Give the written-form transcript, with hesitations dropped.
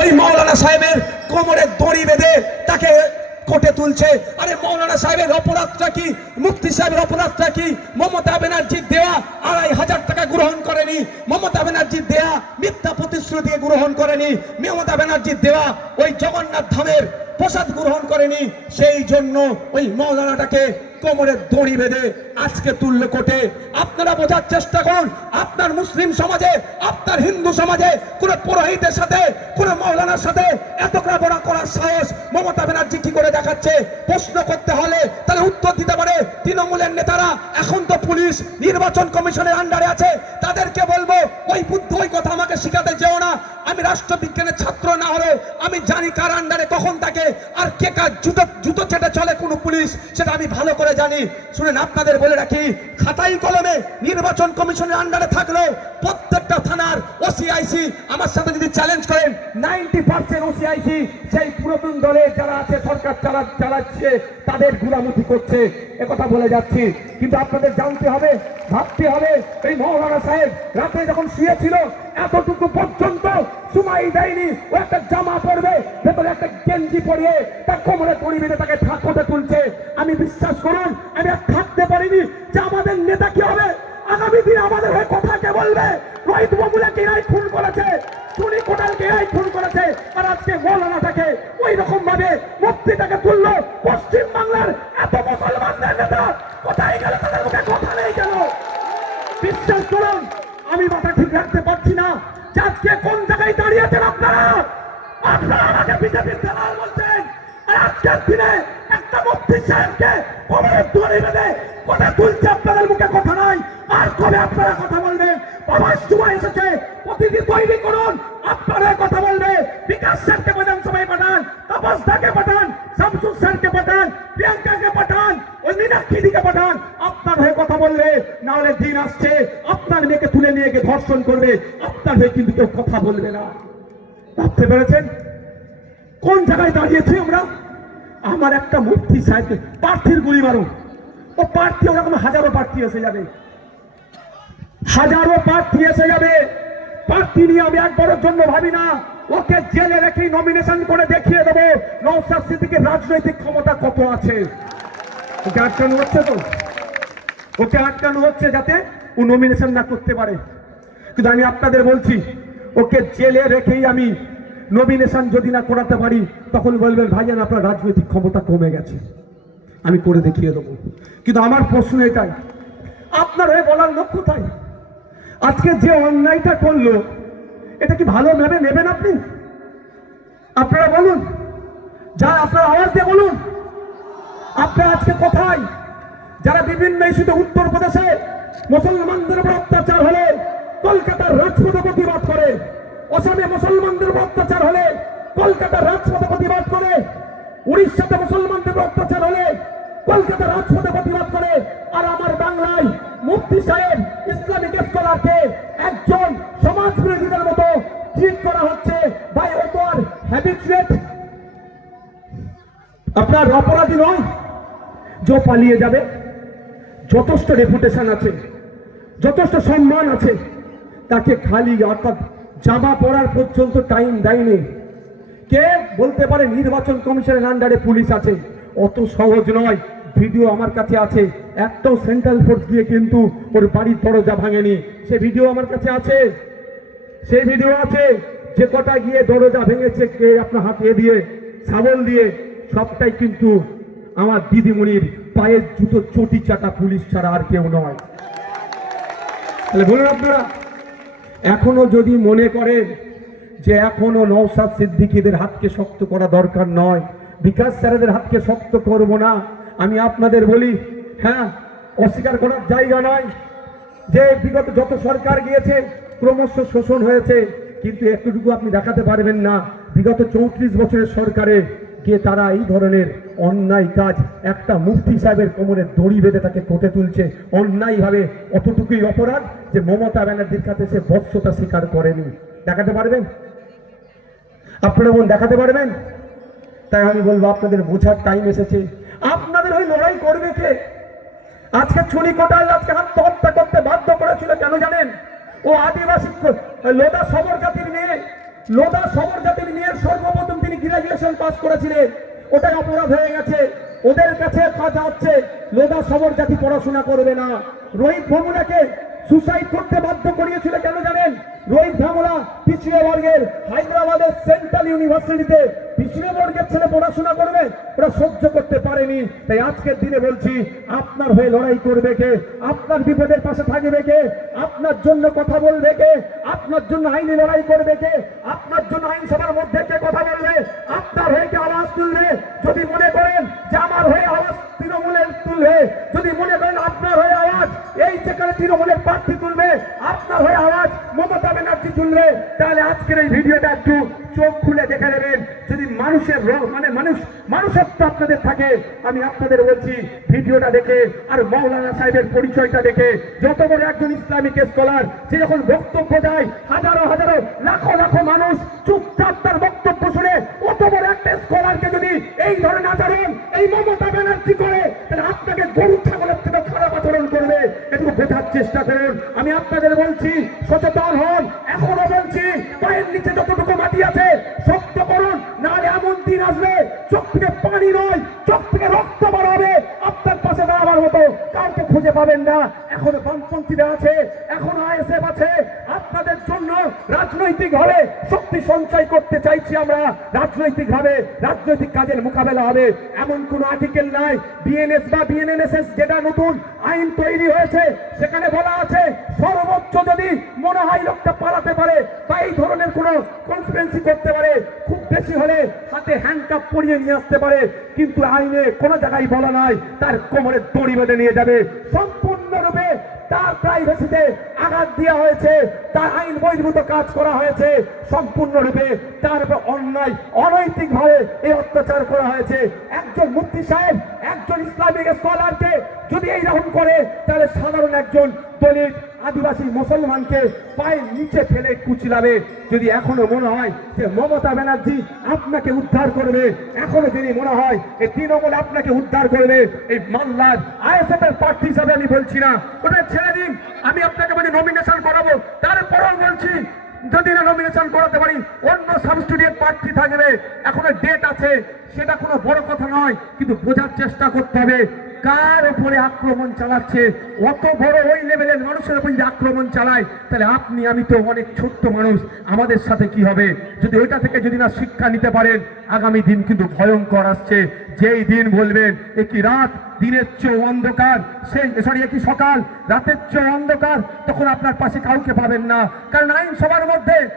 ওই মাওলানা সাহেবের কোমরে দড়ি বেঁধে তাকে কোটে তুলছে। আরে মাওলানা সাহেবের অপরাধটা কি? মুফতি সাহেবের অপরাধটা কি? মমতা ব্যানার্জির দেয়া ২৫০০ টাকা গ্রহণ করেনি, মমতা ব্যানার্জির দেয়া মিথ্যা প্রতিশ্রুতি গ্রহণ করেনি, মমতা ব্যানার্জির দেওয়া ওই জগন্নাথ ধামের প্রসাদ গ্রহণ করেনি। সেই জন্য ওই মাওলানাটাকে কোমরে দড়ি বেঁধে আজকে তুললে কোটে। আপনারা বোঝার চেষ্টা করুন, আপনার মুসলিম সমাজে, আপনার হিন্দু সমাজে কোন পুরোহিতের সাথে, কোন মাওলানার সাথে এত বড় করার সাহস মমতা ব্যানার্জি কি করে দেখাচ্ছে? প্রশ্ন করতে হলে তাহলে উত্তর দিতে পারে তৃণমূলের নেতারা। এখন তো পুলিশ নির্বাচন কমিশনের আন্ডারে আছে, তাদেরকে বলবো ওই বুদ্ধ ওই কথা আমাকে শিখাতে যেও না। আমি রাষ্ট্রবিজ্ঞানের ছাত্র না হলেও আমি জানি কার আন্ডারে কখন থাকে আর কে কার জুতো চেটে চলে কোন পুলিশ, সেটা আমি ভালো করে জানি। শুনেন, আপনাদের বলে রাখি, খাতাই কলমে নির্বাচন কমিশনের আন্ডারে থাকলেও প্রত্যেকটা থানার ওসিআইসি আমার সাথে যদি চ্যালেঞ্জ করেন 90% ওসিআইসি সেই পুরাতন দলে যারা আছে, সরকার চালাচ্ছে, তাদের গুলামুখি করছে, একথা বলে যাচ্ছি। কিন্তু আপনাদের জানতে হবে, ভাবতে হবে, এই মাওলানা সাহেব রাতে যখন শুয়েছিল এতটুকু পর্যন্ত সময় দেয়নি। ও একটা জামা পরবে, ভেতরে একটা গেঞ্জি পরিয়ে তার কোমরে দড়ি বেঁধে তাকে ঠাকুরে তুলছে। আমি বিশ্বাস করুন, আমি আর থাকতে পারিনি যে আমাদের নেতা কি হবে, আগামী দিনে আমাদের হয়ে কথা কে বলবে। রোহিত বাবুলাকে এরাই খুন করেছে, চুনি কোটালকে এরাই খুন করেছে, আর আজকে মৌলানাটাকে ওই রকম ভাবে মুফতিটাকে তুললো। পশ্চিম বাংলার এত মুসলমানদের নেতা কোথায় গেল? তাদের মুখে কথা নেই কেন? বিশ্বাস করুন, আমি মাথা ঠিক রাখতে পারছি না যে আজকে কোন জায়গায় দাঁড়িয়েছেন আপনারা। আপনারা আমাকে বিজেপির দালাল বলছেন, আর আজকের দিনে একটা মুফতি সাহেবকে কোমরে দড়ি বেঁধে কোটে তুলছে, আপনাদের মুখে কথা নাই। আর কবে আপনারা কথা বলবেন? প্রবাস সময় এসেছে, প্রতিদিন তৈরি করুন, আপনারা কথা বলবে। বিকাশ স্যারকে পাঠান, সবাই পাঠান, তাপস দাকে পাঠান, শামসুর স্যারকে পাঠান, প্রিয়াঙ্কাকে পাঠান, ওই মীনাক্ষীদিকে পাঠান, আপনার হয়ে কথা বলবে। না হলে দিন আসছে আপনার মেয়েকে তুলে নিয়ে গিয়ে ধর্ষণ করবে, আপনার হয়ে কিন্তু কেউ কথা বলবে না। ভাবতে পেরেছেন কোন জায়গায় দাঁড়িয়েছি আমরা? আমার একটা মুফতি সাহেব প্রার্থীর গুলি মারো, ও প্রার্থী ওরকম হাজারো প্রার্থী এসে যাবে, হাজারো প্রার্থী এসে যাবে। প্রার্থী নিয়ে আমি একবারের জন্য ভাবি না। ওকে জেলে রেখে নমিনেশন করে দেখিয়ে দেবো নওশাদ সিদ্দিকীর রাজনৈতিক ক্ষমতা কত আছে। ওকে আটকানো হচ্ছে, তো ওকে আটকানো হচ্ছে যাতে ও নমিনেশন না করতে পারে। কিন্তু আমি আপনাদের বলছি, ওকে জেলে রেখেই আমি নমিনেশন যদি না করাতে পারি, তখন বলবেন ভাইজান আপনার রাজনৈতিক ক্ষমতা কমে গেছে, আমি করে দেখিয়ে দেবো। কিন্তু আমার প্রশ্ন এটাই, আপনার হয়ে বলার লোক কোথায়? আজকে যে অন্যায়টা করলো, এটা কি ভালো ভেবে নেবেন আপনি? আপনারা বলুন, যা আপনারা আওয়াজ দিয়ে বলুন, আপনারা আজকে কোথায়? যারা বিভিন্ন ইস্যুতে উত্তরপ্রদেশে মুসলমানদের উপর অত্যাচার হলে কলকাতার রাজপথে প্রতিবাদ করে, অসমে মুসলমানদের উপর অত্যাচার হলে কলকাতার রাজপথে প্রতিবাদ করে, উড়িষ্যাতে মুসলমানদের উপর অত্যাচার হলে কলকাতার রাজপথে প্রতিবাদ করে, আর আমার বাংলায় মুফতি সাহেব ইসলামিক স্কলারকে একজন সমাজ বিরোধীদের মতো ট্রিট করা হচ্ছে। ভাই, ও তো আর হ্যাবিচুয়েট, আপনার অপরাধী নয় যে পালিয়ে যাবে। যথেষ্ট রেপুটেশন আছে, যথেষ্ট সম্মান আছে, তাকে খালি অর্থাৎ জামা পরার পর্যন্ত টাইম দেয়নি। কে বলতে পারে নির্বাচন কমিশনের আন্ডারে পুলিশ আছে? অত সহজ নয়। ভিডিও আমার কাছে আছে, একটাও সেন্ট্রাল ফোর্স দিয়ে কিন্তু ওর বাড়ির দরজা ভাঙেনি। সে ভিডিও আমার কাছে আছে, সেই ভিডিও আছে যে কটা গিয়ে দরজা ভেঙেছে, কে আপনার হাতে দিয়ে শাবল দিয়ে, সবটাই কিন্তু আমার দিদিমণির পায়ের জুতো চটি চাটা পুলিশ ছাড়া আর কেউ নয়। তাহলে বলুন আপনারা, এখনো যদি মনে করেন যে এখনো নওশাদ সিদ্দিকীদের হাতকে শক্ত করা দরকার নয়, বিকাশ স্যারেদের হাতকে শক্ত করব না, আমি আপনাদের বলি, হ্যাঁ, অস্বীকার করার জায়গা নয় যে বিগত যত সরকার গিয়েছে ক্রমশ শোষণ হয়েছে, কিন্তু একটুটুকু আপনি দেখাতে পারবেন না বিগত 34 বছরের সরকারে গিয়ে তারা এই ধরনের অন্যায় কাজ, একটা মুফতি সাহেবের কোমরে দড়ি বেঁধে তাকে কোটে তুলছে অন্যায়ভাবে। অতটুকুই অপরাধ যে মমতা ব্যানার্জির কাছে সে বৎসতা স্বীকার করেনি। দেখাতে পারবেন আপনারা? বোন দেখাতে পারবেন? তাই আমি বলবো আপনাদের বোঝার টাইম এসেছে। আপনাদের ওই লড়াই করবে কে? আজকে চুনি কোটাল আজকে আত্মহত্যা করতে বাধ্য করেছিল কেন জানেন? ও আদিবাসী লোদা সবর জাতির মেয়ে, লোদা সবর জাতির মেয়ে নোটিফিকেশন পাস করেছিলেন, ওটাই অপরাধ হয়ে গেছে। ওদের কাছে কাজ হচ্ছে লোধা সবর জাতি পড়াশোনা করবে না। রোহিত ভ্রমণাকে সুসাইড করতে বাধ্য করিয়েছিল কেন জানেন? রোহিত ভ্রমণা পিছিয়ে বর্গের হায়দ্রাবাদের সেন্ট্রাল ইউনিভার্সিটিতে পিছিয়ে বর্গের ছেলে পড়াশোনা করবে, ওরা সহ্য করতে পারেনি। তাই আজকের দিনে বলছি, আপনার হয়ে লড়াই করবে কে? আপনার বিপদের পাশে থাকবে কে? আপনার জন্য কথা বলবে কে? আপনার জন্য আইনি লড়াই করবে কে? আপনার জন্য আইনসভার মধ্যে কে কথা বলবে? আপনার হয়ে কে আওয়াজ তুলবে? যদি মনে করেন যে আমার হয়ে আওয়াজ তৃণমূলের তুলবে, যদি মনে করেন আপনার হয়ে আওয়াজ এই যেখানে তৃণমূলের প্রার্থী তুলবে, আপনার হয়ে আওয়াজ মমতা ব্যানার্জি তুলবে, তাহলে আজকের এই ভিডিওটা একটু চোখ খুলে দেখে নেবেন। যদি মানুষের মানুষত্ব আপনাদের থাকে, আমি আপনাদের বলছি ভিডিওটা দেখে আর মৌলানা সাহেবের পরিচয়টা দেখে, যত বড় একজন ইসলামিক স্কলার, সে যখন বক্তব্য দেয় হাজারো হাজারো লাখো লাখো মানুষ চুপচাপ তার বক্তব্য শুনে, অত বড় একটা স্কলারকে যদি এই ধরনের আচরণ এই মমতা ব্যানার্জি করে, তাহলে আপনাকে গরু ছাগলের থেকে খারাপ আচরণ করবে। একটু বোঝার চেষ্টা করুন। আমি আপনাদের বলছি সচেতন হন। এখনো বলছি পায়ের নিচে যতটুকু মাটি আছে শক্ত করুন, নাহলে এমন দিন আসবে চোখ থেকে পানি নয়, চোখ থেকে রক্ত বার হবে। আপনার পাশে দাঁড়াবার মতো কাউকে খুঁজে পাবেন না। এখনো বামপন্থীরা আছে, এখনো আইএসএফ আছে। আপনাদের জন্য রাজনৈতিক ভাবে শক্তি সঞ্চয় করতে চাইছি আমরা। রাজনৈতিক ভাবে রাজনৈতিক কাজের মোকাবেলা হবে এমন কোন আর্টিকেল নাই। বিএনএস বা বিএনএনএসএস যেটা নতুন আইন তৈরি হয়েছে, সেখানে বলা আছে সর্বোচ্চ যদি মনে হয় লোকটা পালাতে পারে বা এই ধরনের কোন কনস্পিরেন্সি করতে পারে, খুব বেশি হলে হাতে হ্যান্ডকাপ পরিয়ে নিয়ে আসতে পারে। কিন্তু আইনে কোনো জায়গায় বলা নাই তার কোমরে দড়ি বেঁধে নিয়ে যাবে। সম্পূর্ণরূপে তার প্রাইভেসিতে আঘাত দেওয়া হয়েছে, তার আইন বহির্ভূত কাজ করা হয়েছে। সম্পূর্ণরূপে তার উপর অন্যায় অনৈতিক ভাবে এই অত্যাচার করা হয়েছে। একজন মুফতি সাহেব একজন ইসলামিক স্কলারকে যদি এইরকম করে, তাহলে সাধারণ একজন দলিত আদিবাসী মুসলমানকে পায়ের নিচে ফেলে কুচলাবে। যদি এখনো মনে হয় যে মমতা ব্যানার্জি আপনাকে উদ্ধার করবে, এখনো যদি মনে হয় এই তৃণমূল আপনাকে উদ্ধার করবে, এই মামলার আইএসএফ এর প্রার্থী হিসাবে আমি বলছি না, ওটা ছেড়ে দিন। আমি আপনাকে বলি নমিনেশন করাবো, তারপরেও বলছি যদি না নমিনেশন করাতে পারি অন্য সাবস্টিটিউট প্রার্থী থাকবে। এখনো ডেট আছে, সেটা কোনো বড় কথা নয়, কিন্তু বোঝার চেষ্টা করতে হবে কার উপরে আক্রমণ চালাচ্ছে। অত বড় ওই লেভেলের মানুষের উপর যদি আক্রমণ চালায়, তাহলে আপনি আমি তো অনেক ছোট্ট মানুষ, আমাদের সাথে কি হবে? যদি ওইটা থেকে যদি না শিক্ষা নিতে পারেন, আগামী দিন কিন্তু ভয়ঙ্কর আসছে। যেই দিন বলবেন একই রাত দিনের চেয়ে অন্ধকার, একই সকাল রাতের চেয়ে অন্ধকার, তখন আপনার পাশে কাউকে পাবেন না। কারণ আইন সবার মধ্যে